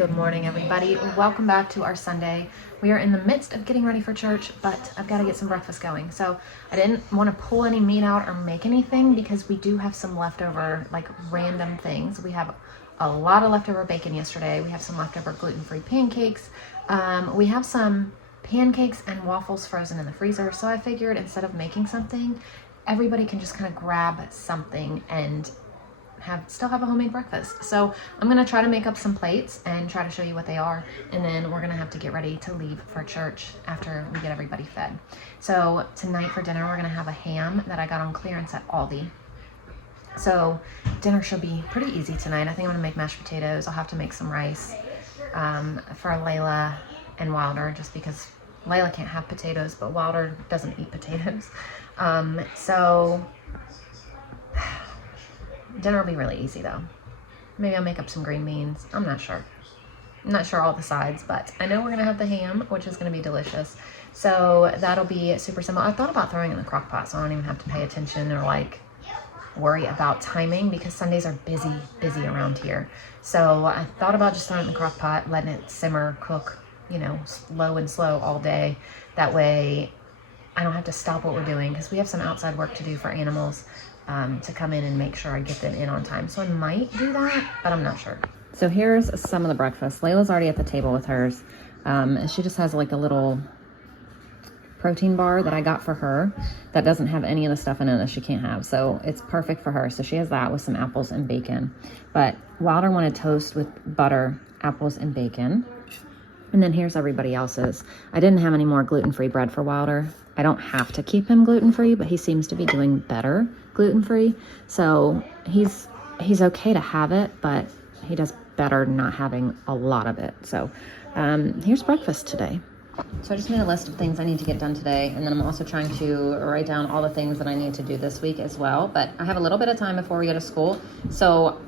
Good morning, everybody. Welcome back to our Sunday. We are in the midst of getting ready for church, but I've got to get some breakfast going. So I didn't want to pull any meat out or make anything because we do have some leftover, like random things. We have a lot of leftover bacon yesterday. We have some leftover gluten-free pancakes. We have some pancakes and waffles frozen in the freezer. So I figured instead of making something, everybody can just kind of grab something and still have a homemade breakfast. So I'm gonna try to make up some plates and try to show you what they are, and then we're gonna have to get ready to leave for church after we get everybody fed. So tonight for dinner we're gonna have a ham that I got on clearance at Aldi. So dinner should be pretty easy tonight. I think I'm gonna make mashed potatoes. I'll have to make some rice for Layla and Wilder, just because Layla can't have potatoes, but Wilder doesn't eat potatoes. So dinner will be really easy though. Maybe I'll make up some green beans. I'm not sure. I'm not sure all the sides, but I know we're gonna have the ham, which is gonna be delicious. So that'll be super simple. I thought about throwing it in the crock pot so I don't even have to pay attention or like worry about timing, because Sundays are busy around here. So I thought about just throwing it in the crock pot, letting it simmer, cook, you know, low and slow all day. That way I don't have to stop what we're doing, because we have some outside work to do for animals. To come in and make sure I get them in on time. So I might do that, but I'm not sure. So here's some of the breakfast. Layla's already at the table with hers. She just has like a little protein bar that I got for her that doesn't have any of the stuff in it that she can't have. So it's perfect for her. So she has that with some apples and bacon. But Wilder wanted toast with butter, apples, and bacon. And then here's everybody else's. I didn't have any more gluten-free bread for Wilder. I don't have to keep him gluten-free, but he seems to be doing better gluten-free. So he's okay to have it, but he does better not having a lot of it. So here's breakfast today. So I just made a list of things I need to get done today, and then I'm also trying to write down all the things that I need to do this week as well. But I have a little bit of time before we go to school. So,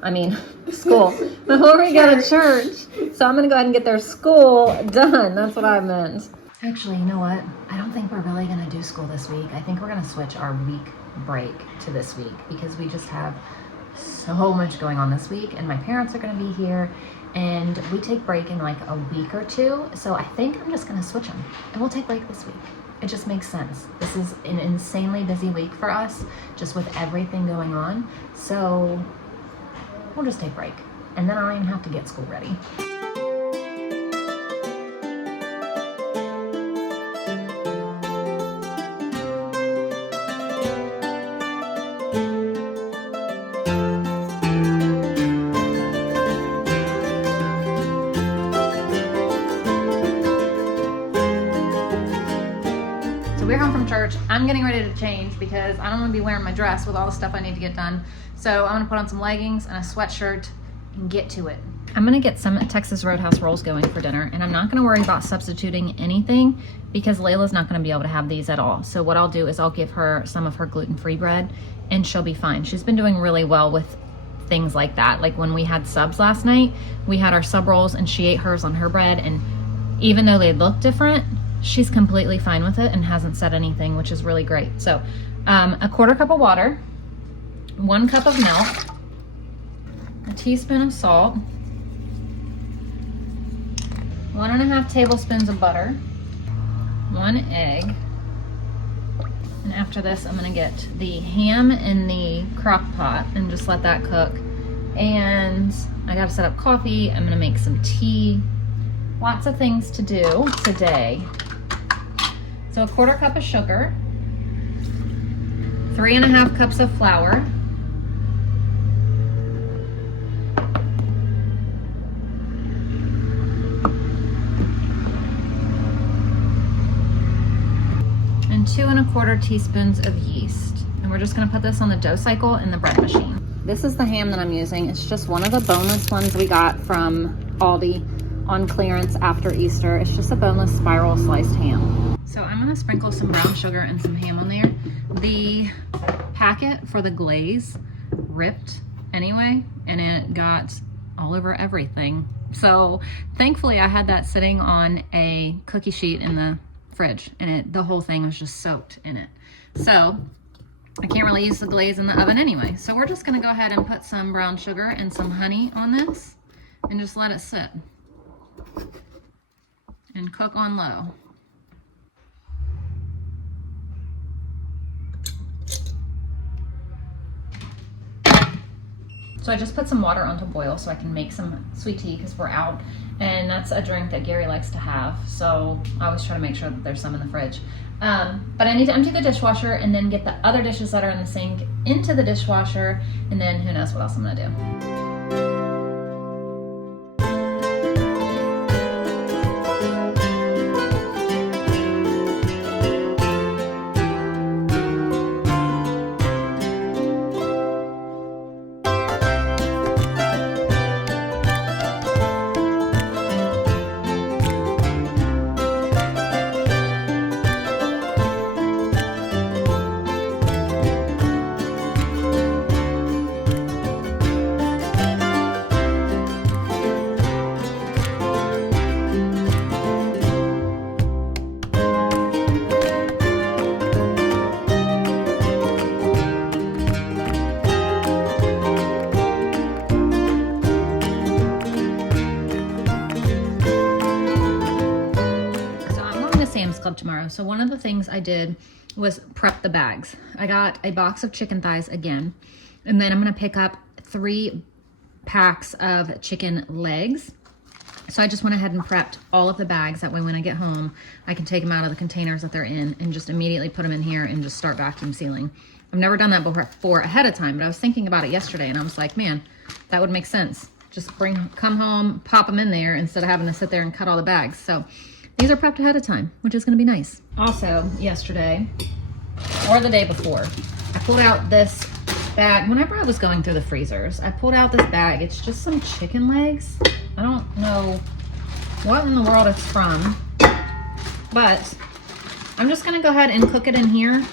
before we go to church. So I'm going to go ahead and get their school done. That's what I meant. Actually, you know what? I don't think we're really going to do school this week. I think we're going to switch our week break to this week, because we just have so much going on this week, and my parents are going to be here. And we take break in like a week or two. So I think I'm just gonna switch them and we'll take break this week. It just makes sense. This is an insanely busy week for us, just with everything going on. So we'll just take break, and then I don't even have to get school ready. We're home from church. I'm getting ready to change because I don't want to be wearing my dress with all the stuff I need to get done. So I'm going to put on some leggings and a sweatshirt and get to it. I'm going to get some Texas Roadhouse rolls going for dinner, and I'm not going to worry about substituting anything because Layla's not going to be able to have these at all. So what I'll do is I'll give her some of her gluten-free bread and she'll be fine. She's been doing really well with things like that. Like when we had subs last night, we had our sub rolls and she ate hers on her bread, and even though they look different, she's completely fine with it and hasn't said anything, which is really great. So a quarter cup of water, 1 cup of milk, a teaspoon of salt, 1.5 tablespoons of butter, 1 egg. And after this, I'm gonna get the ham in the crock pot and just let that cook. And I gotta set up coffee. I'm gonna make some tea. Lots of things to do today. So a quarter cup of sugar, 3.5 cups of flour, and 2.25 teaspoons of yeast. And we're just gonna put this on the dough cycle in the bread machine. This is the ham that I'm using. It's just one of the boneless ones we got from Aldi on clearance after Easter. It's just a boneless spiral sliced ham. So I'm gonna sprinkle some brown sugar and some ham on there. The packet for the glaze ripped anyway, and it got all over everything. So thankfully I had that sitting on a cookie sheet in the fridge, and the whole thing was just soaked in it. So I can't really use the glaze in the oven anyway. So we're just gonna go ahead and put some brown sugar and some honey on this and just let it sit. and cook on low. So I just put some water on to boil so I can make some sweet tea because we're out, and that's a drink that Gary likes to have. So I always try to make sure that there's some in the fridge. But I need to empty the dishwasher and then get the other dishes that are in the sink into the dishwasher, and then who knows what else I'm gonna do. Club tomorrow. So one of the things I did was prep the bags. I got a box of chicken thighs again, and then I'm going to pick up 3 packs of chicken legs. So I just went ahead and prepped all of the bags. That way when I get home, I can take them out of the containers that they're in and just immediately put them in here and just start vacuum sealing. I've never done that before ahead of time, but I was thinking about it yesterday and I was like, man, that would make sense. Just come home, pop them in there instead of having to sit there and cut all the bags. So these are prepped ahead of time, which is going to be nice. Also, yesterday, or the day before, I pulled out this bag. Whenever I was going through the freezers, I pulled out this bag. It's just some chicken legs. I don't know what in the world it's from, but I'm just going to go ahead and cook it in here and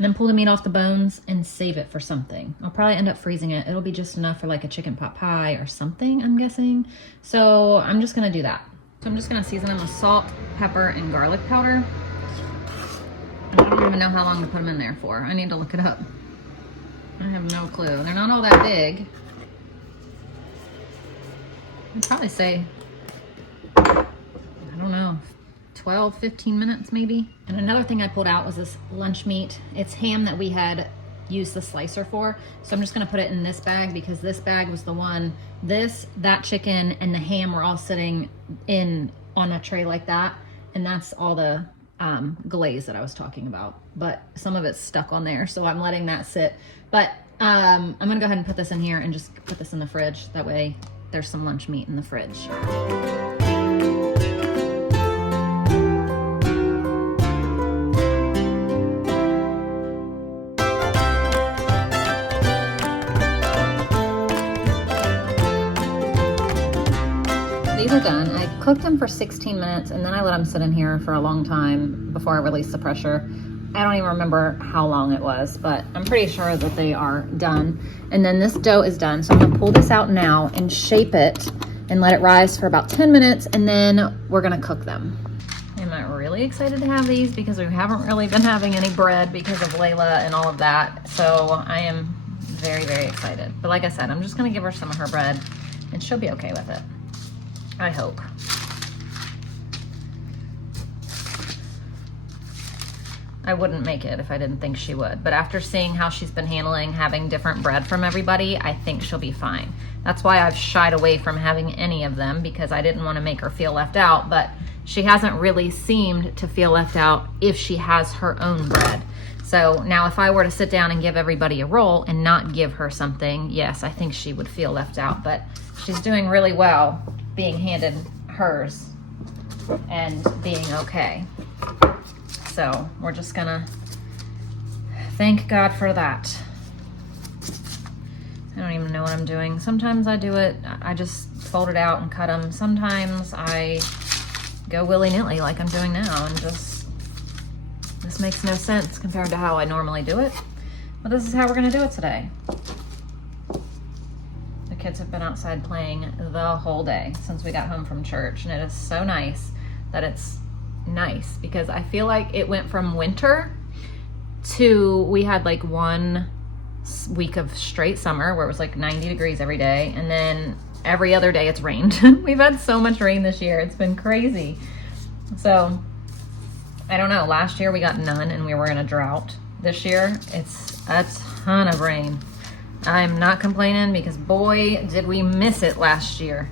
then pull the meat off the bones and save it for something. I'll probably end up freezing it. It'll be just enough for like a chicken pot pie or something, I'm guessing. So I'm just going to do that. So I'm just gonna season them with salt, pepper, and garlic powder. I don't even know how long to put them in there for. I need to look it up. I have no clue. They're not all that big. I'd probably say, I don't know, 12, 15 minutes maybe. And another thing I pulled out was this lunch meat. It's ham that we had used the slicer for. So I'm just gonna put it in this bag because this bag was the one, that chicken and the ham were all sitting on a tray like that. And that's all the glaze that I was talking about. But some of it's stuck on there, so I'm letting that sit. But I'm gonna go ahead and put this in here and just put this in the fridge. That way there's some lunch meat in the fridge. These are done. I cooked them for 16 minutes and then I let them sit in here for a long time before I released the pressure. I don't even remember how long it was, but I'm pretty sure that they are done. And then this dough is done. So I'm gonna pull this out now and shape it and let it rise for about 10 minutes and then we're gonna cook them. I'm really excited to have these because we haven't really been having any bread because of Layla and all of that. So I am very, very excited. But like I said, I'm just gonna give her some of her bread and she'll be okay with it. I hope. I wouldn't make it if I didn't think she would. But after seeing how she's been handling having different bread from everybody, I think she'll be fine. That's why I've shied away from having any of them because I didn't want to make her feel left out, but she hasn't really seemed to feel left out if she has her own bread. So now if I were to sit down and give everybody a roll and not give her something, yes, I think she would feel left out, but she's doing really well being handed hers and being okay. So we're just gonna thank God for that. I don't even know what I'm doing. Sometimes I do it, I just fold it out and cut them. Sometimes I go willy-nilly like I'm doing now and just, this makes no sense compared to how I normally do it. But this is how we're gonna do it today. The kids have been outside playing the whole day since we got home from church, and it is so nice that it's nice because I feel like it went from winter to, we had like 1 week of straight summer where it was like 90 degrees every day, and then every other day it's rained. We've had so much rain this year. It's been crazy. So I don't know. Last year we got none and we were in a drought. This year it's a ton of rain. I'm not complaining because boy, did we miss it last year.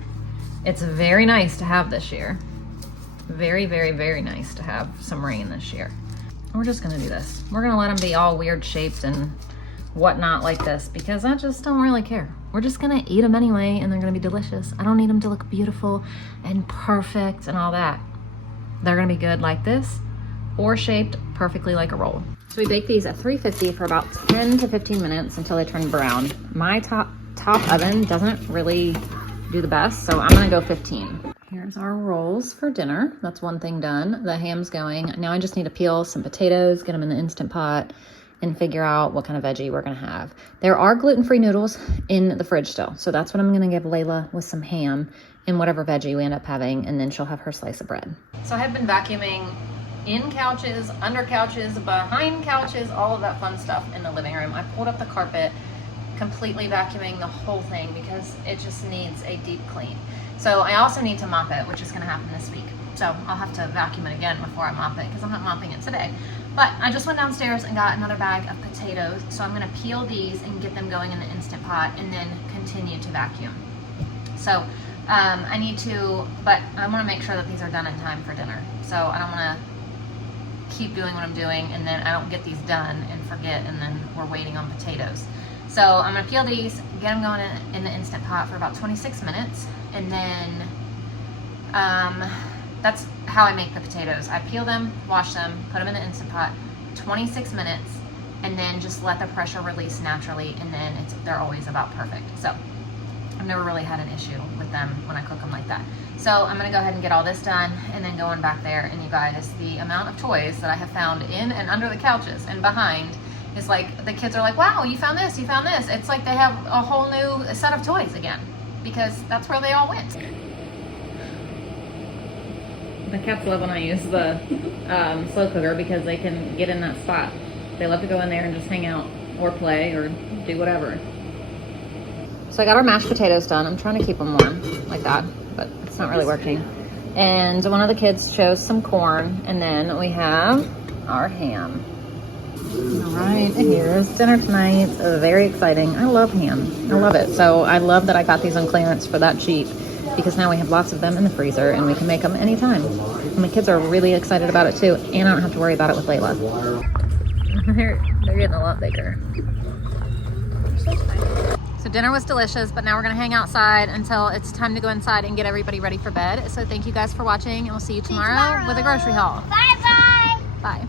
It's very nice to have this year. Very, very, very nice to have some rain this year. We're just gonna do this. We're gonna let them be all weird shaped and whatnot like this because I just don't really care. We're just gonna eat them anyway and they're gonna be delicious. I don't need them to look beautiful and perfect and all that. They're gonna be good like this or shaped perfectly like a roll. So we bake these at 350 for about 10 to 15 minutes until they turn brown. My top oven doesn't really do the best, so I'm gonna go 15. Here's our rolls for dinner. That's one thing done. The ham's going. Now I just need to peel some potatoes, get them in the Instant Pot, and figure out what kind of veggie we're gonna have. There are gluten-free noodles in the fridge still, so that's what I'm gonna give Layla with some ham and whatever veggie we end up having, and then she'll have her slice of bread. So I have been vacuuming in couches, under couches, behind couches, all of that fun stuff in the living room. I pulled up the carpet, completely vacuuming the whole thing because it just needs a deep clean. So I also need to mop it, which is gonna happen this week. So I'll have to vacuum it again before I mop it because I'm not mopping it today. But I just went downstairs and got another bag of potatoes. So I'm gonna peel these and get them going in the Instant Pot and then continue to vacuum. So I need to, but I wanna make sure that these are done in time for dinner. So I don't wanna keep doing what I'm doing and then I don't get these done and forget and then we're waiting on potatoes. So I'm gonna peel these, get them going in the Instant Pot for about 26 minutes and then that's how I make the potatoes. I peel them, wash them, put them in the Instant Pot, 26 minutes, and then just let the pressure release naturally and then they're always about perfect. So I've never really had an issue with them when I cook them like that. So I'm gonna go ahead and get all this done and then go on back there, and you guys, the amount of toys that I have found in and under the couches and behind is like, the kids are like, wow, you found this, you found this. It's like they have a whole new set of toys again because that's where they all went. The cats love when I use the slow cooker because they can get in that spot. They love to go in there and just hang out or play or do whatever. So I got our mashed potatoes done. I'm trying to keep them warm like that, but it's not really working. And one of the kids chose some corn, and then we have our ham. All right, here's dinner tonight. Very exciting. I love ham. I love it. So I love that I got these on clearance for that cheap because now we have lots of them in the freezer and we can make them anytime. And the kids are really excited about it too, and I don't have to worry about it with Layla. They're getting a lot bigger. So dinner was delicious, but now we're gonna hang outside until it's time to go inside and get everybody ready for bed. So thank you guys for watching, and we'll see you tomorrow with a grocery haul. Bye-bye. Bye.